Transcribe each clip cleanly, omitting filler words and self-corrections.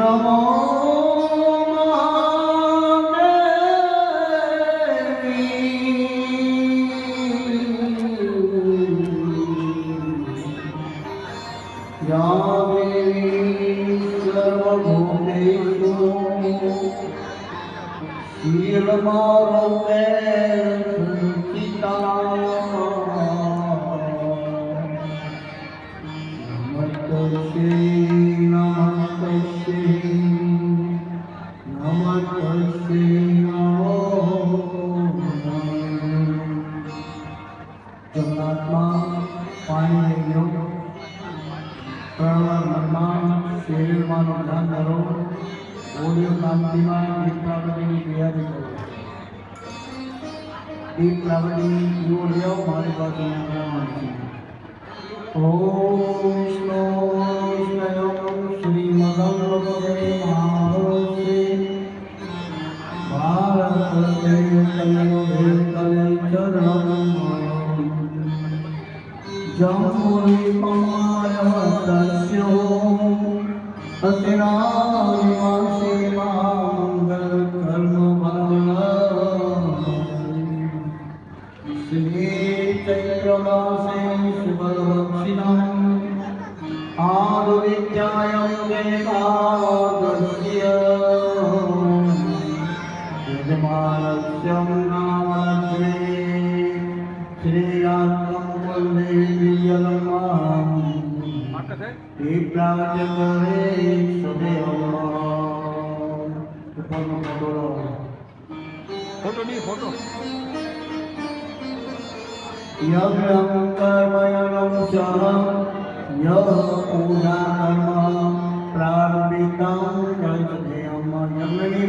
નમો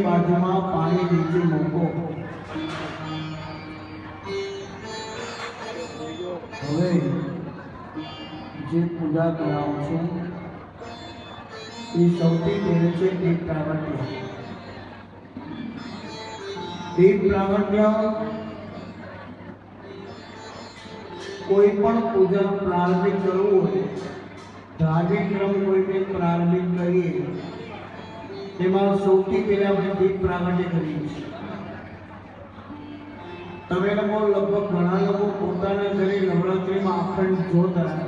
બાજુમાં પાણી નીચે મૂકો. હવે જે પૂજા કરાવો છો એ સૌથી પહેલે છે દીપ પ્રાગટ્ય. દીપ પ્રાગટ્ય કોઈ પણ પૂજા પ્રારંભિક કરવું હોય, ધાર્મિક ક્રમ કોઈને પ્રારંભિક કરીએ તેમાં સૌથી પહેલા આપણે દીપ પ્રાગટ્ય કરીએ છીએ. તમે લોકો લગભગ ઘણા લોકો પોતાના ઘરે નવરાત્રિમાં અખંડ જ્યોત રાખે,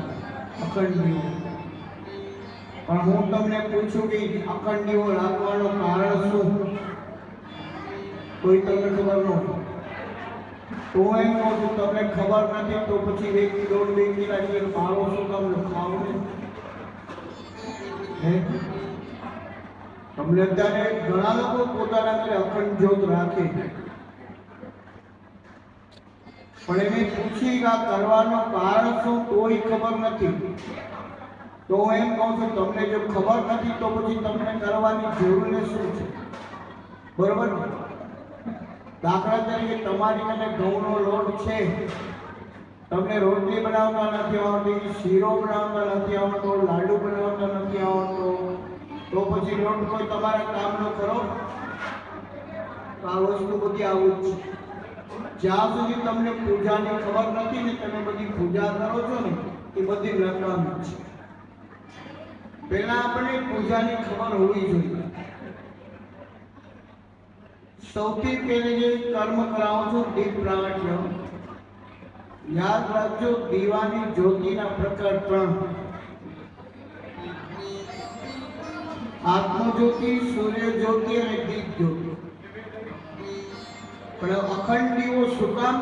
અખંડ દીવો. પણ હું તમને પૂછું કે અખંડ દીવો રાખવાનું કારણ શું? કોઈ તમને ખબર ન હોય તો એમ કહું છું, તમને ખબર નથી તો પછી 1 દોઢ 2 કિલો મારો શું કામ લખાવો ને? તમને અત્યારે ઘણા લોકો પોતાના ઘરે અખંડ જ્યોત રાખે, પણ એને પૂછી કે આ કરવાનું કારણ શું તોય ખબર નથી. તો એમ કહું છું, તમને જો ખબર નથી તો પછી તમને કરવાની જરૂર શું છે? બરોબર. દાખલા તરીકે તમારી મને ઘઉંનો લોટ છે, તમને રોટલી બનાવતા નથી આવડતી, શીરો બનાવતા નથી આવડતો, લાડુ બનાવતા નથી આવડતો, તો પછી લોટ કોઈ તમારા કામનો ખરો? આ વસ્તુ બધી આવું જ છે. જ્યાં સુધી તમને પૂજાની ખબર નથી ને તમે બધી પૂજા કરો છો ને એ બધી નકામી છે. પહેલા આપણે પૂજાની ખબર હોવી જોઈએ. સૌથી પહેલે જે કર્મ કરાવો છો દીપ પ્રાગટ્ય, યાદ રાખજો દીવાની જ્યોતિના પ્રકાર 3: આત્મજ્યોતિ, સૂર્ય જ્યોતિ અને દીપ જ્યોતિ. પણ અખંડ દીવો શું કામ?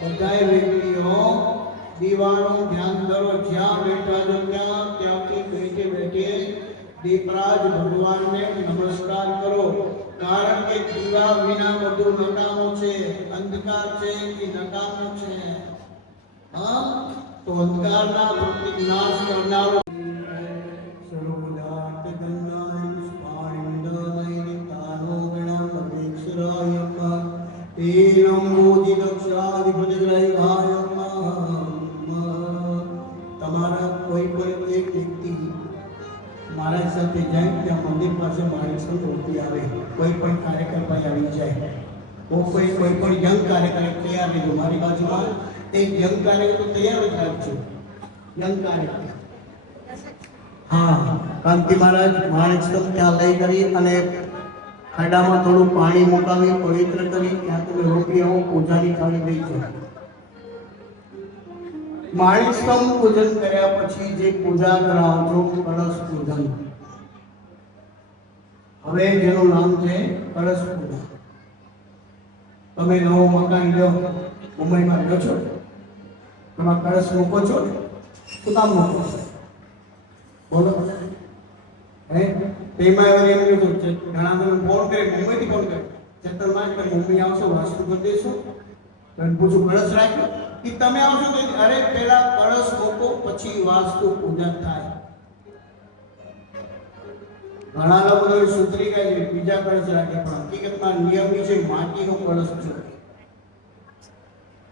બધાય વ્યક્તિઓ દીવાનું ધ્યાન કરો. જ્યાં બેઠા છો ત્યાંથી બેઠે દીપરાજ ભગવાનને નમસ્કાર કરો. કારણ કે દીવા વિના બધું નકામું છે. અંધકાર છે એ નકામું છે. તો અંધકારના નાશ કરનારો તમારા કોઈ પણ એક વ્યક્તિ મારા સાથે જાય ત્યાં મંદિર પાસે મારી સાથે ઓળખી આવે, કોઈ પણ કાર્યકર પાસે આવી જાય, કોઈ પણ યંગ કાર્યકર તૈયાર રહેજો. મારી બાજુમાં એક યંગ કાર્ય તો તૈયાર જ રાખજો. યંગ કાર્ય હા, કાંતિ મહારાજ માણેકસ્તંભ ત્યાં લઈ કરી અને ખાડામાં થોડું પાણી મુકાવી પવિત્ર કરી ત્યાં તમે રોકી આવો. પૂજાની થાળી દઈ છે. માણેકસ્તંભ પૂજન કર્યા પછી જે પૂજા કરાવજો કળશ પૂજન. હવે જેનું નામ છે કળશ પૂજન. તમે નવું મકાન લો, મુંબઈમાં રહ્યો છો, એમાં કળશ મૂકો છો, શું કામ મૂકો છો? બોલો. તેમાં એમ કીધું છે ઘણા મને ફોન કરે, મુંબઈથી ફોન કરે, ચેતનમાં કે મુંબઈ આવશો વાસ્તુ કરી દેશો. મેં પૂછું કળશ રાખ્યો કે તમે આવશો તો અરે પહેલા કળશ મૂકો પછી વાસ્તુ પૂજન થાય. ઘણા લોકો સુતરી ગયા છે, બીજા કળશ રાખે, પણ હકીકતમાં નિયમ છે માટીનો કળશ છે.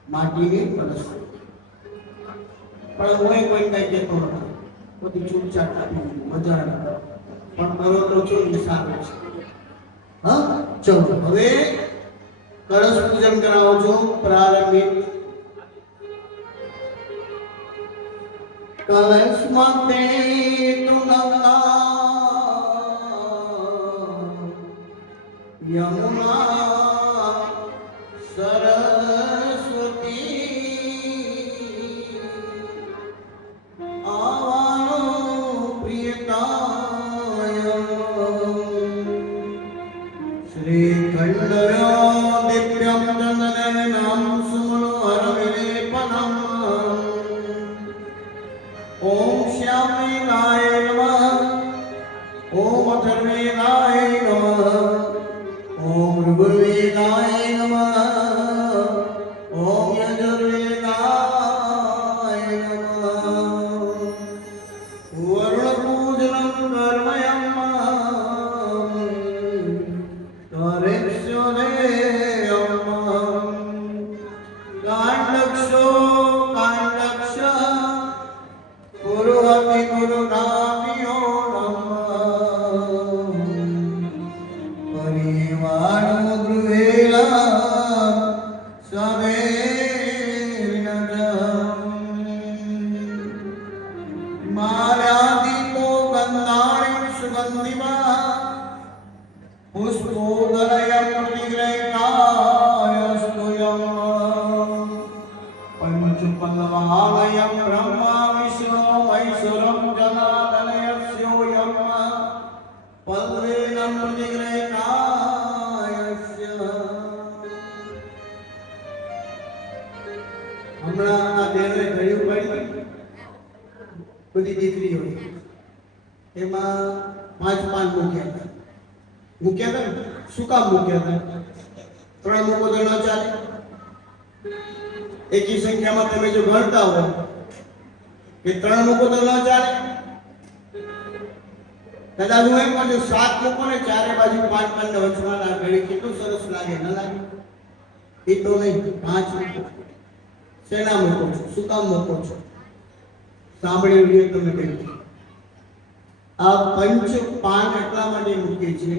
માટીની કળશ. પણ હું કોઈ કઈ કહેતો નથી, બધી ચૂપચાપ આપી મજા આવે, પણ કરો તો શું સારું છે. હા, ચલો હવે કળશ પૂજન કરાવો છો. પ્રારંભિક કળશ મતે તુલના યમુના સરસ્વતી આવાનો પ્રિયતાય શ્રી ખંડયો દિવ્યમ ચંદને નામ સુમનો હરવિલેપનમ ઓમ શ્યામેલાય નમઃ ઓમ અથર્વેલાય નમઃ ओम ऋग्वेदाय नमः ओम यजुर्वेदाय नमः वरुण पूजनं कर्मयम् करिष्यदेयम् काण्डक्षो काण्डक्ष कुरुहति गुरुनामियो બધી દીકરીઓ એમાં 5 પાન મૂક્યા હતા. શું કામ મૂક્યા હતા? 3 મૂકો તો ન ચાલે. એકી સંખ્યામાં તમે જો ગણતા હો કે 3 મૂકો તો ન ચાલે. કદાચ હું એમ કહું 7 મૂકો ને ચારે બાજુ 5 પાન ને વચમાં ના ઘડી કેટલું સરસ લાગે, ન લાગે? એ તો નહીં, 5 મૂકો. શેના મૂકો છો? શું કામ મૂકો છો? સાંભળી લ્યો તમે કહ્યું. આ પંચ પાન એટલા માટે મૂકે છે,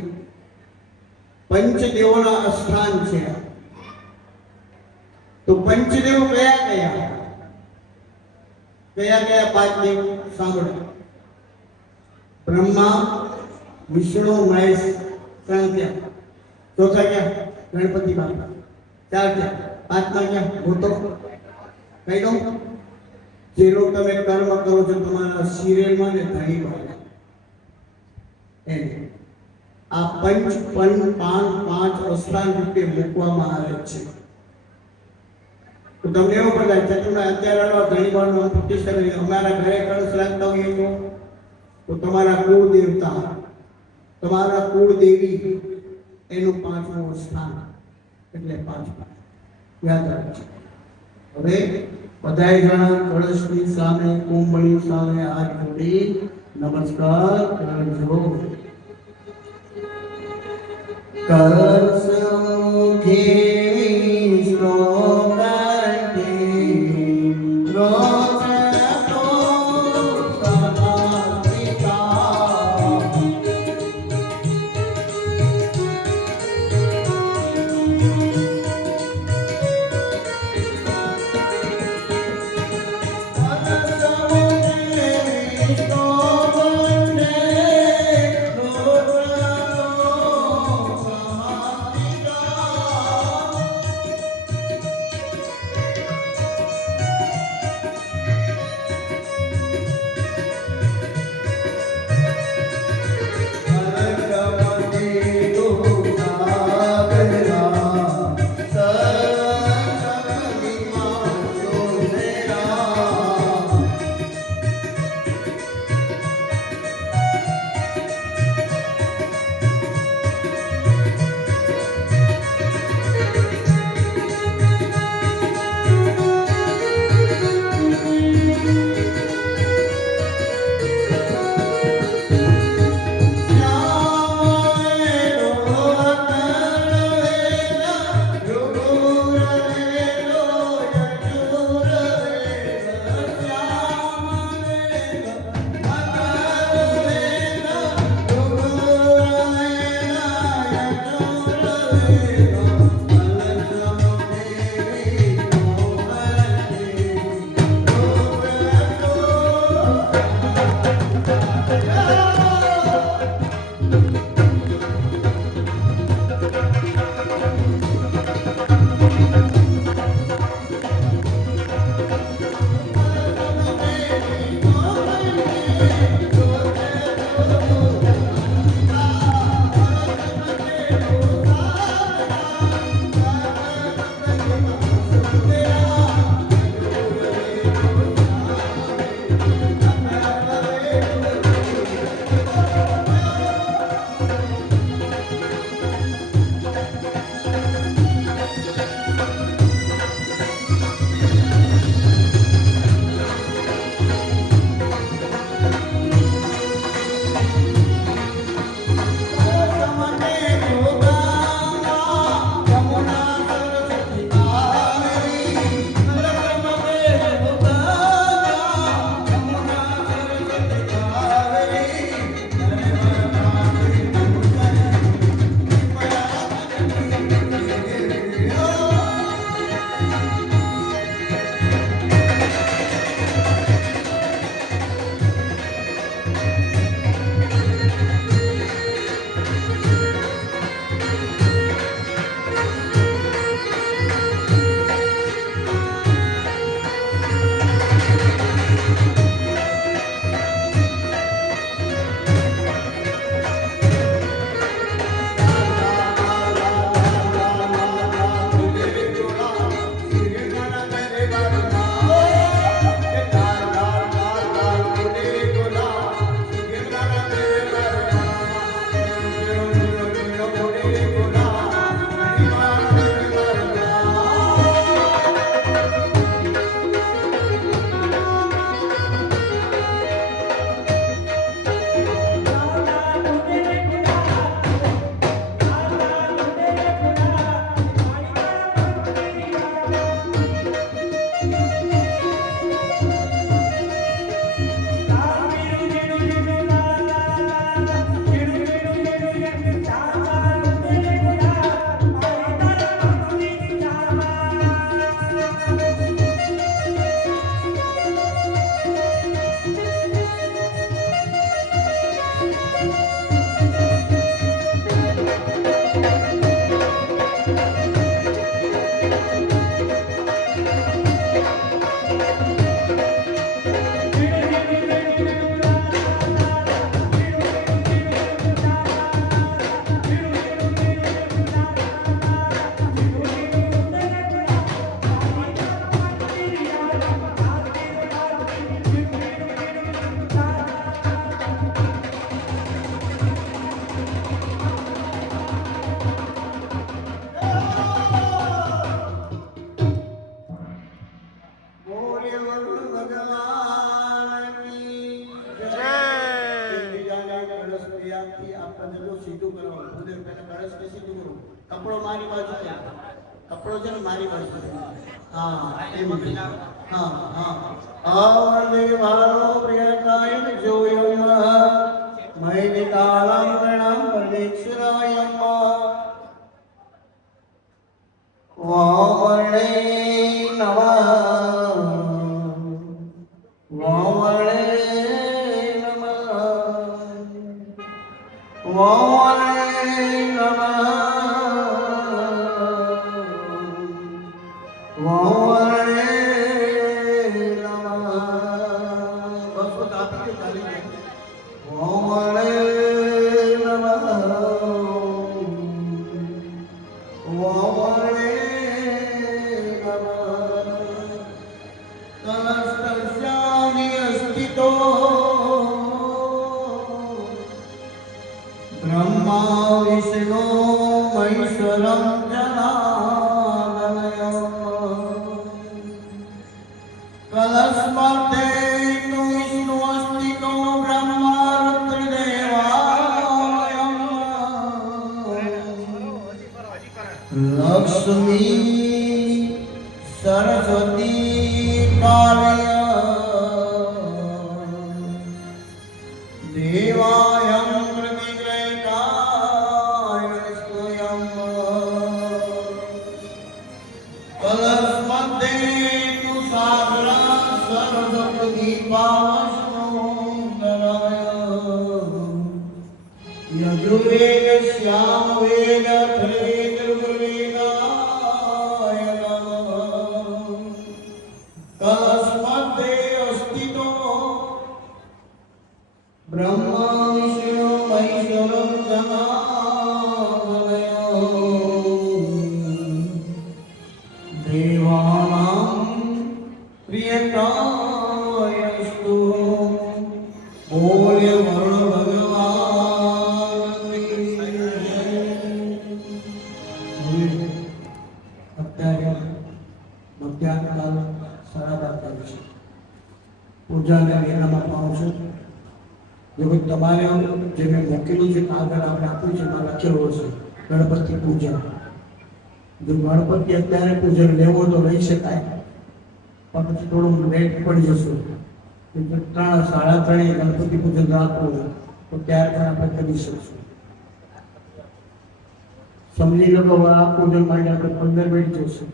પંચદેવોના અસ્થાન છે. તો પંચદેવ કયા કયા? કયા કયા 5 દેવ? સાંભળો. બ્રહ્મા, વિષ્ણુ, મહેશ, 3 ત્યાં. ચોથા ક્યાં? ગણપતિ બાપા. 4 ત્યાં. 5મા ક્યાં? ભૂતો. કહી દઉં, જે લોકો તમે કર્મ કરો છો તમારા સિરિયલમાં ને ધણીમાં એને આ પંચ પાન 5 અસ્થાન રૂપે મૂકવામાં આવે છે. તો તમને એવું પડે છે તમે અત્યારે ધણીમાં પ્રતિષ્ઠા કરી અમારા ઘરે કળશ રાખતા હોઈએ તો તમારા કુળ દેવતા, તમારા કુળ દેવી એનું 5મું સ્થાન એટલે 5 યાદ રાખજો. હવે બધાય જણા કળશની સામે, કુંભની સામે હાથ જોડી નમસ્કાર કરજો. કળશ મુખે કપડો મારી બાજુ છે, કપડો છે ને મારી બાજુ. હા એમ હા હા આદેવાલો પ્રિયતાય જોયમ મૈનિકાલમ ગણમ પ્રદક્ષિણાયમ વાવર્ણે નમઃ વાવર્ણે નમઃ વાવર્ણે નમઃ વાવર્ણે નમઃ. બસ બસ આપી દે ચાલી જાય. વાવર્ણે નમઃ વાવર્ણે કલસ્તસ્યામિ અસ્તિતો બ્રહ્મા વિષ્ણુ મહેશ્વરમ જનાર્દનયમ કલસ્મર્તે તુ વિષ્ણુ અસ્તિતો બ્રહ્મા રુદ્રદેવાયમ લક્ષ્મી સરસ્વતી કાલ્ય દેવાયમ પ્રતિગ્રહેકાય સ્તુયમ કલસ્મદ્ધે તુ સાગરા સર્વદીપાવશુંદરાય યજુર્વેદ શ્યામવેદ અથર્વેદ ઋગ્વેદાય નમઃ કલસ્મદ્ધે અસ્તિતો બ્રહ્મા વિષ્ણુ મહેશ્વરમ જનાર્દનયમ દેવાનાં પ્રિયતાયસ્તુ. બોલે વરુણ ભગવાન કી જય. અત્યારે મધ્યાહન કાલ 12:30 છે. પૂજાને એનામાં પામશું. જો કોઈ તમારે જે મેં મોકલેલું છે આગળ આપણે આપ્યું છે એમાં લખેલું હશે ગણપતિ પૂજન. જો ગણપતિ અત્યારે પૂજન લેવો તો લઈ શકાય, પણ પછી થોડું લેટ પડી જશે. 3:30 ગણપતિ પૂજન રાખવું હોય તો ત્યારે પણ આપણે કરી શકશું. સમજી લો કે આ પૂજન માટે આપણે 15 મિનિટ જોશે.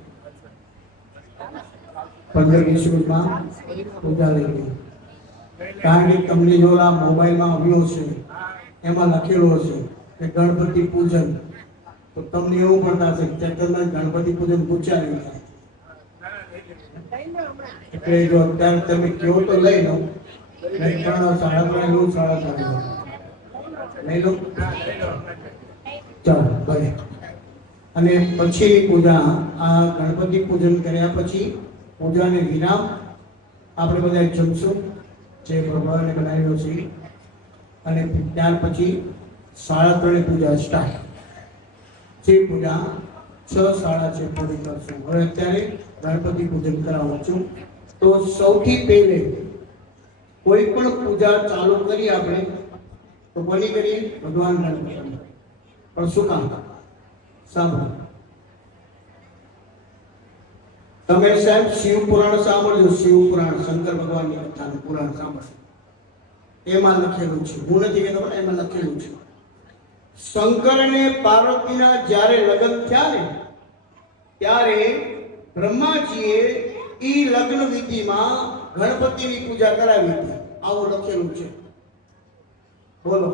15-20 મિનિટમાં પૂજા લઈ ગઈ. કારણ કે તમને જો આ મોબાઈલમાં આવ્યો છે એમાં લખેલું હશે કે ગણપતિ પૂજન, તો તમને એવું પણ થશે કે ગણપતિ પૂજન પૂછ્યા નહીં થાય. એટલે જો અત્યારે તમે કહો તો લઈ લો, 3:30 લો 3:30 લઈ લો. ચાલો ભલે. અને પછી પૂજા, આ ગણપતિ પૂજન કર્યા પછી પૂજાને વિરામ આપણે બધા જમશું જે ભગવાને બનાવ્યો છે. અને ત્યાર પછી 3:30 પૂજા સ્ટાર્ટ. જે પૂજા 6:30 પૂરી કરશું. હવે અત્યારે ગણપતિ પૂજન કરાવું છું. તો સૌથી પહેલે કોઈ પણ પૂજા ચાલુ કરી આપણે તો કોની કરીએ? ભગવાન ગણપતિ. પણ શું કામ? સાંભળો તમે સાહેબ શિવ પુરાણ સાંભળજો. શિવ પુરાણ શંકર ભગવાનની કથાનું પુરાણ સાંભળજો. એમાં લખેલું છે, હું નથી કહેતો, એમાં લખેલું છે શંકર અને પાર્વતીના જ્યારે લગ્ન થયા ને ત્યારે બ્રહ્માજીએ ઈ લગ્ન વિધિમાં ગણપતિની પૂજા કરાવી હતી. આવું લખેલું છે. બોલો,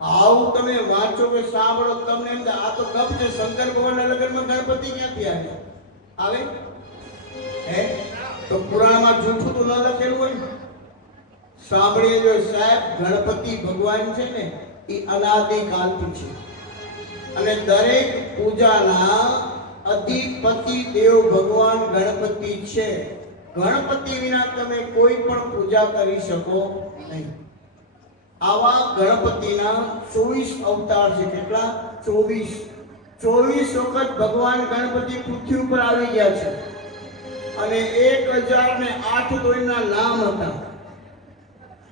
આવું તમે વાંચો કે સાંભળો તમને એમ આ તો કપ છે. શંકર ભગવાનના લગ્નમાં ગણપતિ ક્યાંથી આવે? હે તો પુરાણમાં જૂઠું તો ન લખેલું હોય. સાંભળીએ જો સાહેબ, ગણપતિ ભગવાન છે ને એ અનાદિકાલથી છે અને દરેક પૂજાના અધિપતિ દેવ ભગવાન ગણપતિ છે. ગણપતિ વિના તમે કોઈ પણ પૂજા કરી શકો નહીં. આવા ગણપતિના 24 અવતાર છે. કેટલા? 24 વખત ભગવાન ગણપતિ પૃથ્વી ઉપર આવી ગયા છે અને 1008 તો એના નામ હતા.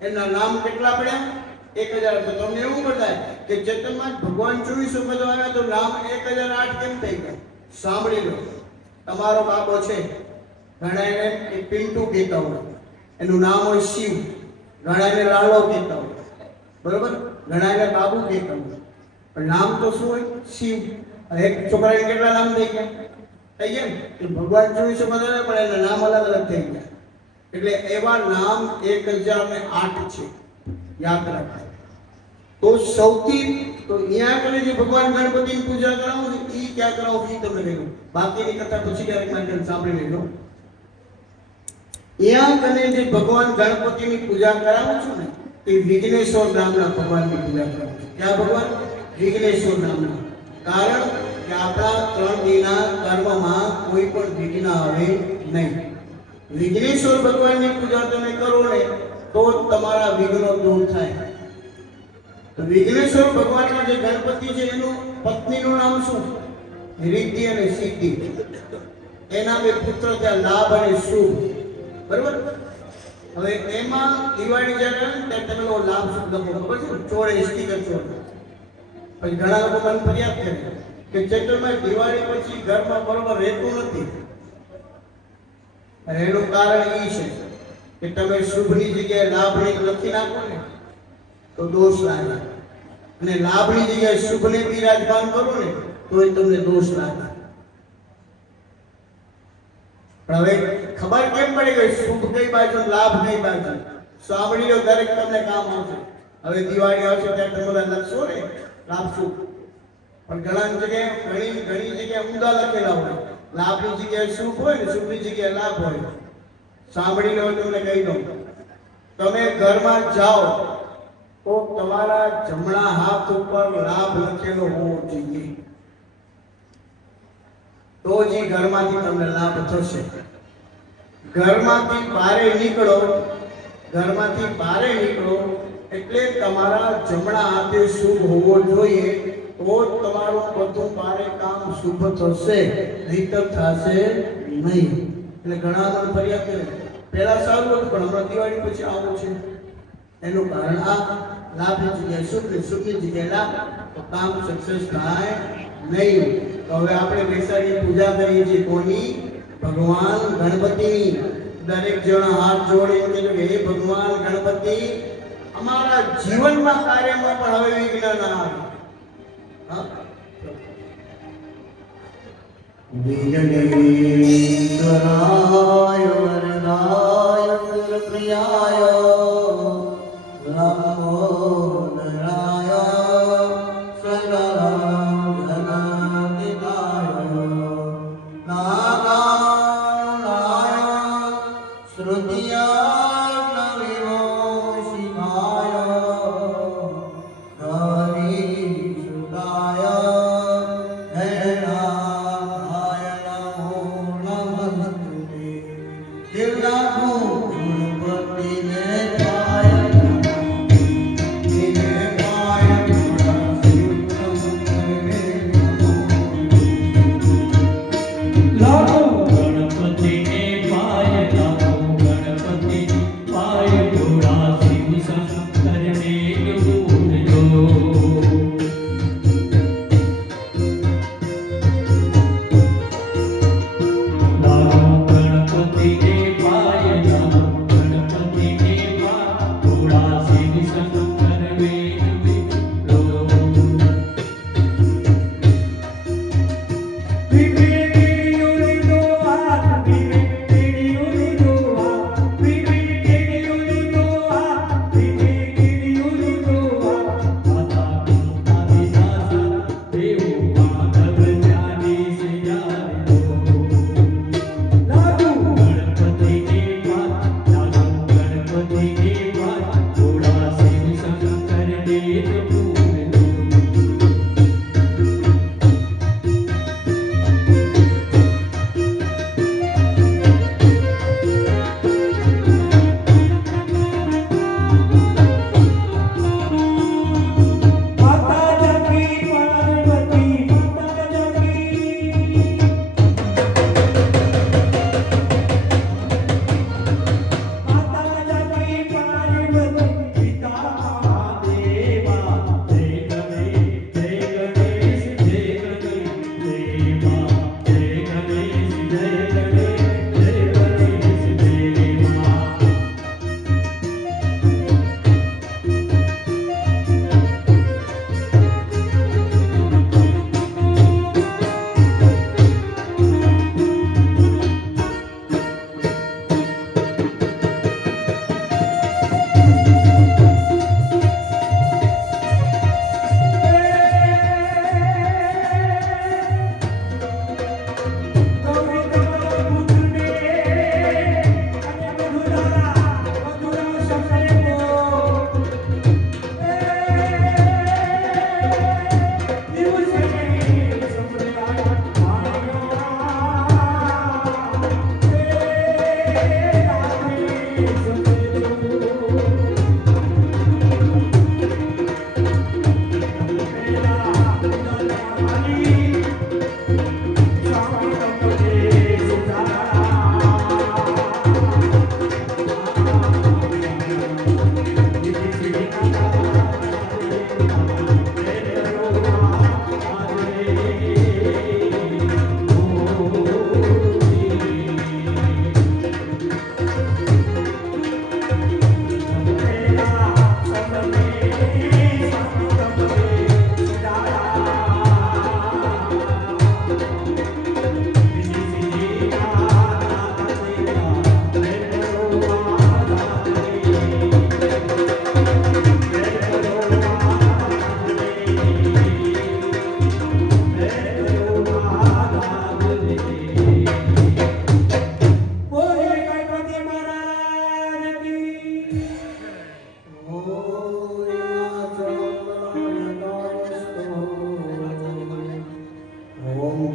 એના નામ કેટલા પડ્યા? 1000. તો તમને એવું બતાય કે ચેતનમાં ભગવાન 24 વખત આવ્યા તો નામ 1008 કેમ થઈ ગયા? સાંભળી લો. તમારો બાબો છે, ઘણા એને પિન્ટુ કહેતા હોય, એનું નામ હોય શિવ. ઘણા એને લાલો કહેતા હોય, બરોબર? ઘણા એને બાબુ કહેતા હોય, પણ નામ તો શું હોય? શિવ. એક છોકરાને કેટલા નામ થઈ ગયા? થઈ ગયા ને? કે ભગવાન 24 વખત આવ્યા પણ એના નામ અલગ અલગ થઈ ગયા. એટલે એવા નામ 1008 છે, યાદ રાખજો. તો સૌથી તો અહીંયા કને જે ભગવાન ગણપતિની પૂજા કરાવો ને એ ક્યાં કરાવો એ તમને કહ્યું. બાકીની કથા પછી ક્યારેક મારે સાંભળી લેજો. અહીંયા કને જે ભગવાન ગણપતિની પૂજા કરાવું છું ને એ વિઘ્નેશ્વર નામના ભગવાનની પૂજા કરાવું છું. ક્યાં ભગવાન? વિઘ્નેશ્વર નામના. કારણ કે આપણા 3 દિના કર્મમાં કોઈ પણ વિઘ્ન આવે નહીં. વિઘ્નેશ્વર ભગવાનની પૂજા તમે કરો ને તો તમારા વિઘ્નો દૂર થાય. તો વિઘ્નેશ્વર ભગવાનના જે ગણપતિ છે એનું પત્નીનું નામ શું? રિદ્ધિ અને સિદ્ધિ. એના બે પુત્ર થયા, લાભ અને શુભ. બરોબર? હવે એમાં દિવાળી જ્યારે આવે ને ત્યારે તમે લાભ શુભ લખો, ખબર છે? ચોળે સ્ટીકર ચોળ. પછી ઘણા લોકો મને ફરિયાદ કરે કે ચેતનમાં દિવાળી પછી ઘરમાં બરોબર રહેતું નથી. અને એનું કારણ એ છે કે તમે શુભની જગ્યાએ લાભની લખી નાખો ને તો દોષ લાગે, અને લાભની જગ્યાએ શુભને બિરાજમાન કરો ને તો તમને દોષ લાગે. પણ હવે ખબર કેમ પડે કે શુભ કઈ બાજુ, લાભ કઈ બાજુ? સાંભળી લો, દરેક તમને કામ આવશે. હવે દિવાળી આવશે ત્યારે તમે બધા લખશો ને લાભ શુભ, પણ ઘણી જગ્યાએ ઊંધા લખેલા હોય. લાભની જગ્યાએ શુભ હોય ને શુભની જગ્યાએ લાભ હોય. સાંભળી લો, તમને કહી દઉં. તમે ઘરમાં જાઓ તો તમારા જમણા હાથ ઉપર લાભ લખેલો હોવો જોઈએ, તો જ ઘરમાંથી તમને લાભ થશે. ઘરમાંથી બહાર નીકળો એટલે તમારા જમણા હાથે શુભ હોવો જોઈએ, તો જ તમારું બધું બારે કામ શુભ થશે, નહીતર થશે નહીં. એટલે ઘણા લોકો ફરિયાદ કરે પહેલા સારું હતું પણ હમણાં દિવાળી પછી આવું છે. એનું કારણ આ લાભની જગ્યાએ શુભ ને શુભની જગ્યાએ લાભ, તો કામ સક્સેસ થાય નહીં. તો હવે આપણે બેસાડીને પૂજા કરીએ છીએ કોની? ભગવાન ગણપતિની. દરેક જણા હાથ જોડીને કહેજો કે હે ભગવાન ગણપતિ, અમારા જીવનમાં કાર્યમાં પણ હવે વિઘ્ન ના આવે. વિઘ્નેશ્વરાય વરદાય સુરપ્રિયાય લંબોદરાય સર્વજનહિતાય નાગાય શ્રુતિયાગ્નવિમોષિતાય હરિસુતાય હેનાથાય નમો નમસ્તે. દેવનાથો ગણપતિને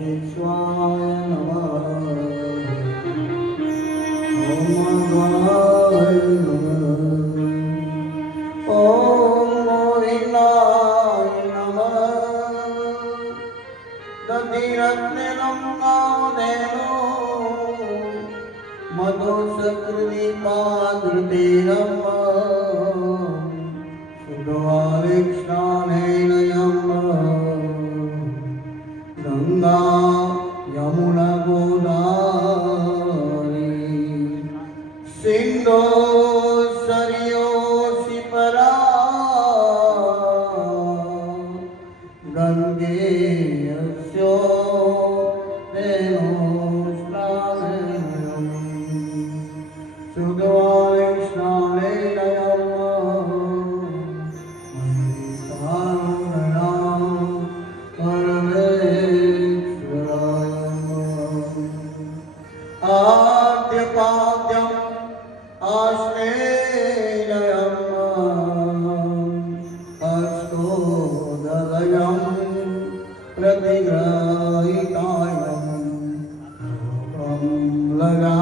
મહેશ્વરાય નમઃ ઓમ ગાય નમઃ ઓમ મોહિનાય નમઃ દધિરત્નમ કામધેનો મધુસકૃતિપાદૃતિરમ શુદ્ધવારિક્ષાનેનયમ ગંગા યમુના ગોદાવરી સિંધુ સરયોષિ પરા ગંગેયસ્યો દેવોસ્નાનયમ શુદ્ધવારિક્ષાનેનયમ आद्यपाद्यम आश्रयम अष्टोदयम प्रतिग्रहितायम लगा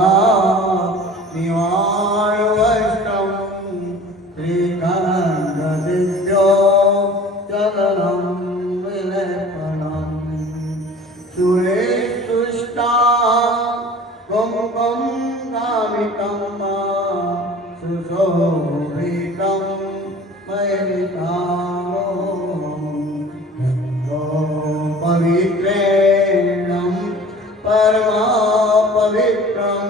निवायुष्टम श्रीखंडिभ्यो चलनम विलेपनम सुरेशुष्टा कुंकुम कामितम सुशोभितम मयितारो पवित्रेणं परमा पवित्रं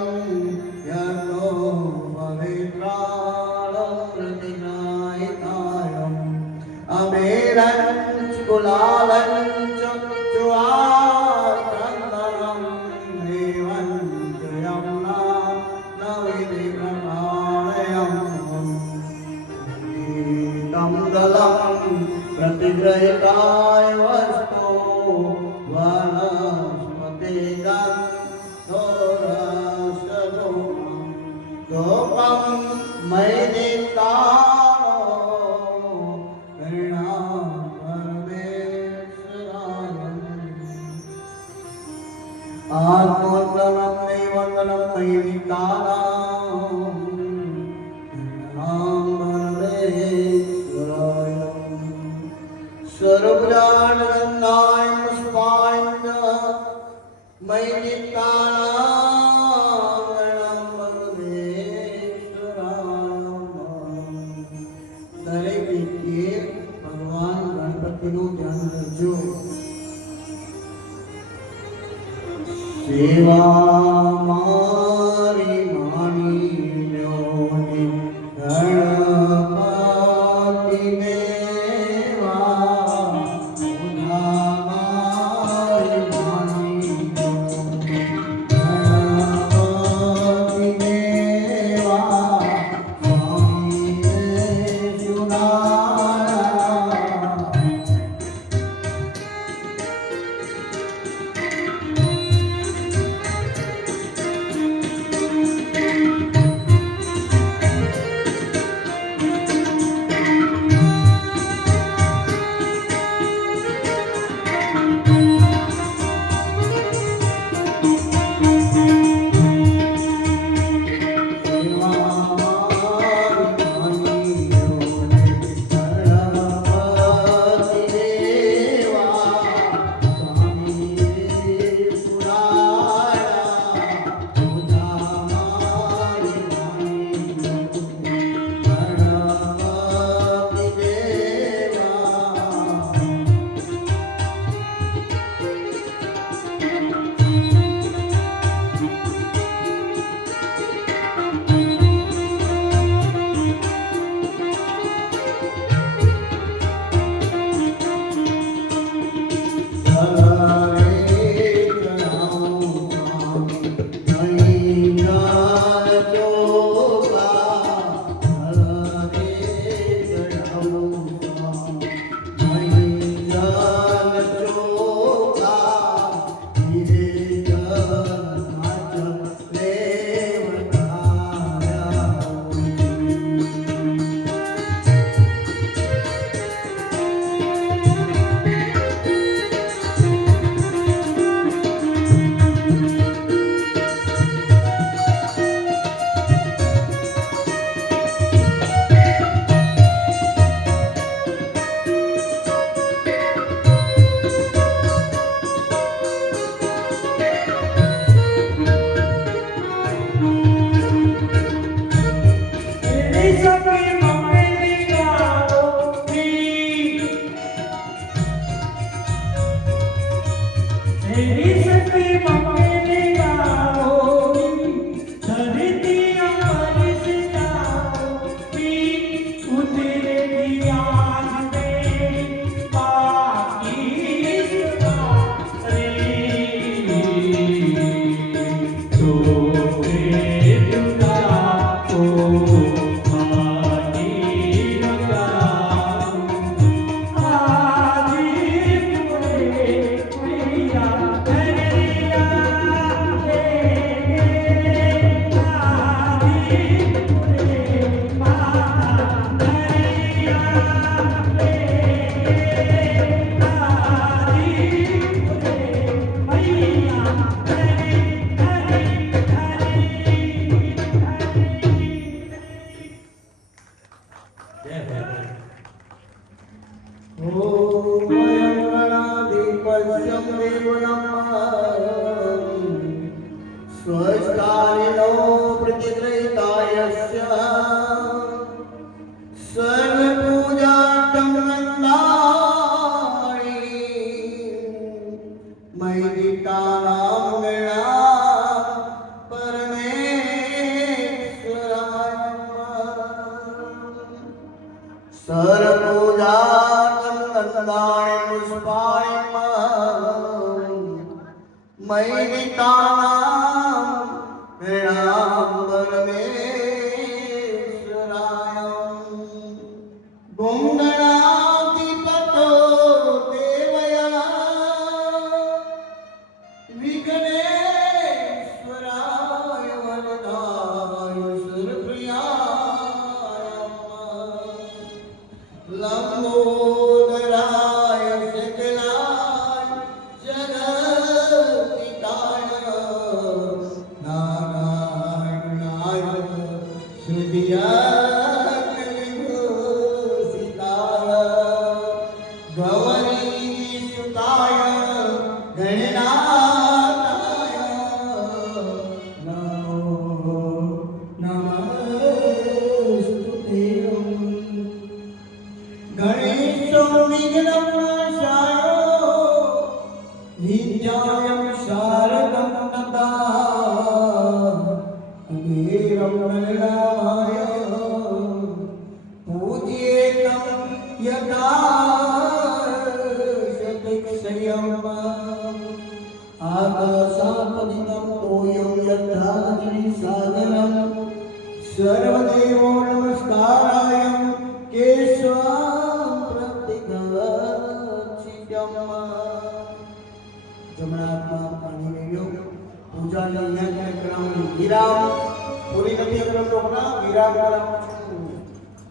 यतो पवित्राणं प्रतिग्रहितायम् अमेरञ्च कुलालञ्च चुवाचन्दनं देवञ्च यमुना नविधि प्रणालयम् तं दलं प्रतिग्रहिताय वस्तु वनस्पतिगं सोपं मैदितानो गृणां परमेश्वराय आत्मवन्दनं नैवन्दनं मैदितानां गृणां परमेश्वराय सर्वजानन्दाय पुष्पाय मैदितानां गृणां परमेश्वराय દરેક વ્યક્તિએ ભગવાન ગણપતિનું ધ્યાન રાખજો. સેવા મારી માની લ્યોને ગણપતિ દેવા પૂજા મારી માની લ્યોને ગણપતિ દેવા સ્વામી સુનારા स्वस्तानिनो प्रतिग्रहितायस्य सर्वपूजार्थं नन्दाणि मैदितानां गणा परमेश्वराय सर्वपूजार्थं नन्दाणि पुष्पाणि मैदितानां गुंगणाधिपतो देवया विघ्नेश्वराय वरदाय सुरप्रियाय लंबोदराय सकलाय जगत्पिताय नारायणाय श्रुतियाय नित्यायं शारदं नता अमीरं नलिनाय पूज्येतं यथा शतक्षयम् आकाशात्पतितं तोयं यथा सागरं सर्वदेवो नमस्काराय केशवं प्रतिगच्छितम् जमनात्मा पानी में लो पूजा नहीं है कराऊं विराम पूरी નથી કરો તો ના વિરામ કરાવું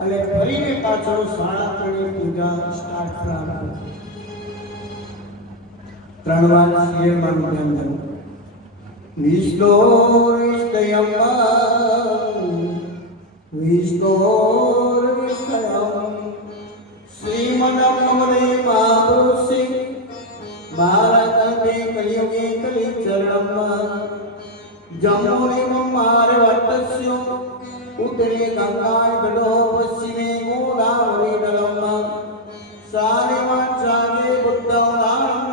અને ફરીને પાછો 3:30 પૂજા સ્ટાર્ટ કરાવું 3 વાર શિર મંત્ર વિષ્ણોરિષ્ટયમ્મા વિષ્ણોરિષ્ટયમ શ્રીમન્નમલે મહાપુરુષે भारत में कलियुगे कलिचरणम् जम्बुनिमं मारवर्तस्य उत्तरे गंगाय गडो पश्चिमे गोदावरी दलम् सारिवाचार्ये बुद्धवदानम्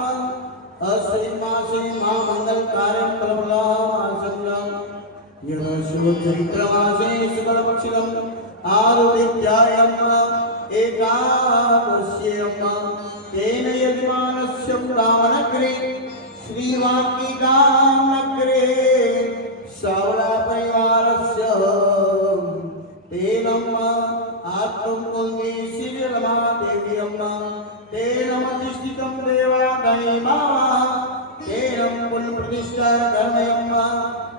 अस्मिन् मासे महामंगल कार्यं प्रबलामासम् यदशो चैत्रमासे शुक्लपक्षिणम् आरुद्यायाम् एकादश्याम् तेन यजमानस्य ब्राह्मणग्रे श्रीवाकीकामग्रे सौरा परिवारस्य तेनम् आत्मकुङ्गे श्रीरमा देव्यम् तेनमधिष्ठितं देवागणिमा तेनं पुनःप्रतिष्ठा कर्मयम्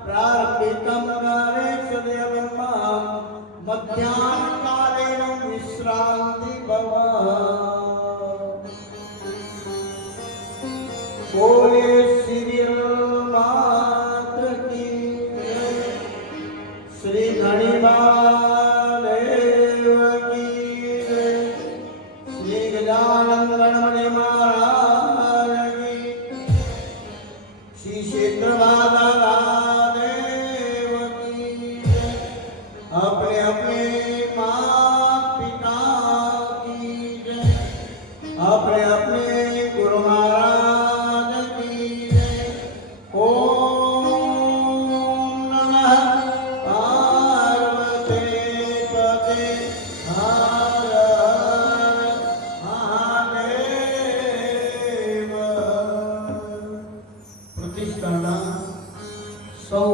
प्रारम्भितं कालेश्वदेवम् मध्याह्नकालेन विश्रान्ति भवा बोले श्री मात की श्री धनीमाल की श्री गजानन गणपति महाराज की श्री क्षेत्रवादा देव की अपने अपने माता पिता की अपने अपने गुरु महाराज પ્રતિષ્ઠાના સૌ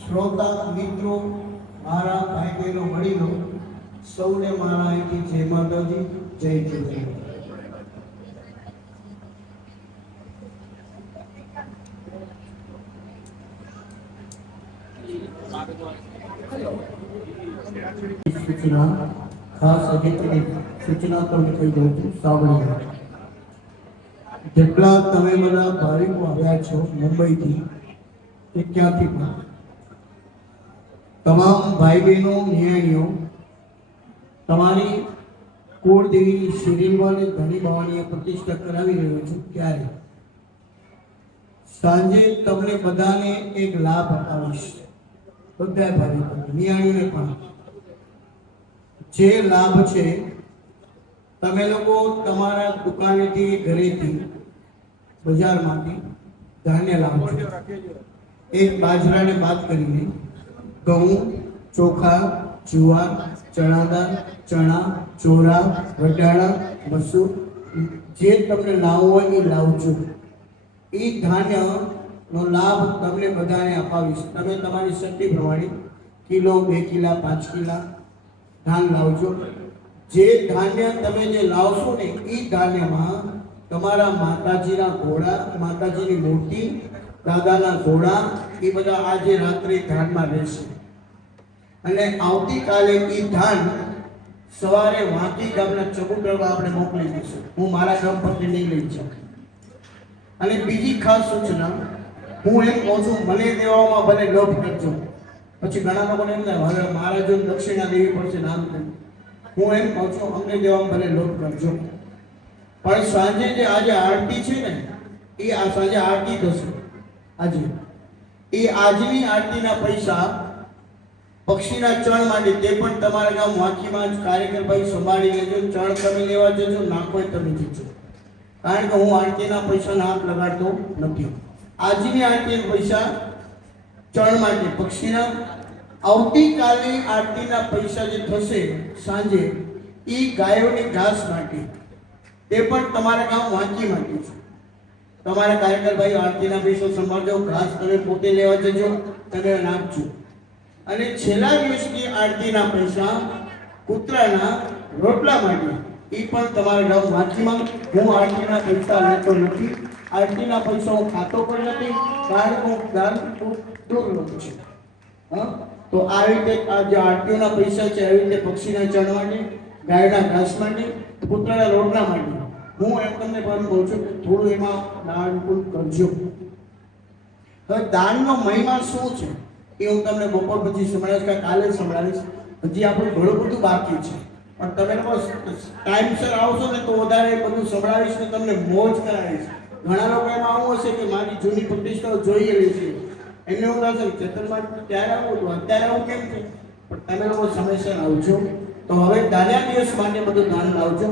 શ્રોતા મિત્રો, મારા ભાઈ બહેનો, વડીલો, સૌને મારા અહીંથી જય માતાજી, જય જોજી. સૂચના ખાસ અગત્યની સૂચના તમને કહી દઉં છું, સાંભળીએ. જેટલા તમે બધા ભાવિકો આવ્યા છો મુંબઈથી કે ક્યાંથી પણ, તમામ ભાઈ બહેનો, નિયાણીઓ, તમારી કુળદેવી શિરીમાં અને ધણી ભવાની પ્રતિષ્ઠા કરાવી રહ્યો છું. ત્યારે સાંજે તમને બધાને એક લાભ અપાવીશ, બધા ભાવિકો, નિયાણીઓને પણ. જે લાભ છે, તમે લોકો તમારા દુકાનેથી, ઘરેથી, બજારમાંથી ધાન્ય લાવજો. એક બાજરાને બાદ કરીને ઘઉં, ચોખા, જુવાર, ચણાદાળ, ચણા, ચોરા, વટાણા, મસૂર, જે તમને લાવવું હોય એ લાવજો. એ ધાન્યનો લાભ તમને બધાને અપાવીશ. તમે તમારી શક્તિ પ્રમાણે કિલો, 2 કિલા, 5 કિલા ધાન લાવજો. જે ધાન્ય તમે જે લાવશો ને, એ ધાન્યમાં તમારા માતાજીના ઘોડા, માતાજીની મૂર્તિ, દાદાના ઘોડા, એ બધા આજે રાત્રે ધાનમાં રહેશે. અને આવતીકાલે એ ધાન સવારે વાંકી ગામના ચબુતરામાં આપણે મોકલી દઈશું. હું મારા ગામ પરથી નહીં લઈ જાઉં. અને બીજી ખાસ સૂચના, હું એમ કહું છું, મને દેવામાં ભલે લોભ કરજો. પછી ઘણા લોકોને એમ થાય, હવે મારા જો દક્ષિણા દેવી પડશે, નામ થાય. હું એમ કહું છું, અમને દેવામાં ભલે લોભ કરજો, પણ સાંજે જે આજે આરતી છે ને, એ આ સાંજે આરતી થશે આજે, એ આજની આરતીના પૈસા પક્ષીના ચણ માટે, તે પણ તમારા ગામ વાંકીમાં જ કાર્યકર ભાઈ સંભાળી લેજો. ચણ તમે લેવા જજો, નાખો તમે જજો. કારણ કે હું આરતીના પૈસાના હાથ લગાડતો નથી. આજની આરતીના પૈસા ચણ માટે, પક્ષીના. આવતીકાલે આરતીના પૈસા જે થશે સાંજે, એ ગાયોની ઘાસ માટે, તે પણ તમારા ગામ વાંચી માટે છે. તમારા કાર્યકર ભાઈ આરતીના પૈસા સંભાળજો, ઘાસ તમે પોતે લેવા જજો, તમે નાખજો. અને છેલ્લા દિવસની આરતીના પૈસા કૂતરાના રોટલા માટે, એ પણ તમારા ગામ વાંચીમાં. હું આરતીના પૈસા લેતો નથી, આરતીના પૈસા હું ખાતો પણ નથી, કારણ કે હું દાન દૂર રહું છું. હા, તો આ રીતે આ જે આરતીઓના પૈસા છે, આવી રીતે પક્ષીના ચણ માટે, ગાયના ઘાસ માટે, કૂતરાના રોટલા માટે, હું એમ તમને પણ કહું છું કે થોડું એમાં દાન પણ કરજો. હવે દાનનો મહિમા શું છે એ હું તમને બપોર પછી સંભળાવીશ, કે કાલે સંભળાવીશ. હજી આપણું ઘણું બધું બાકી છે, પણ તમે લોકો ટાઈમસર આવશો ને તો વધારે બધું સંભળાવીશ ને તમને મોજ કરાવીશ. ઘણા લોકો એમાં આવું હશે કે મારી જૂની પ્રતિષ્ઠાઓ જોઈએ છે, એમને એવું લાગશે ચેતનમાં ત્યારે આવું હતું, અત્યારે આવું કેમ છે? પણ તમે લોકો સમયસર આવજો. તો હવે દાદા દિવસ માટે બધું દાન લાવજો.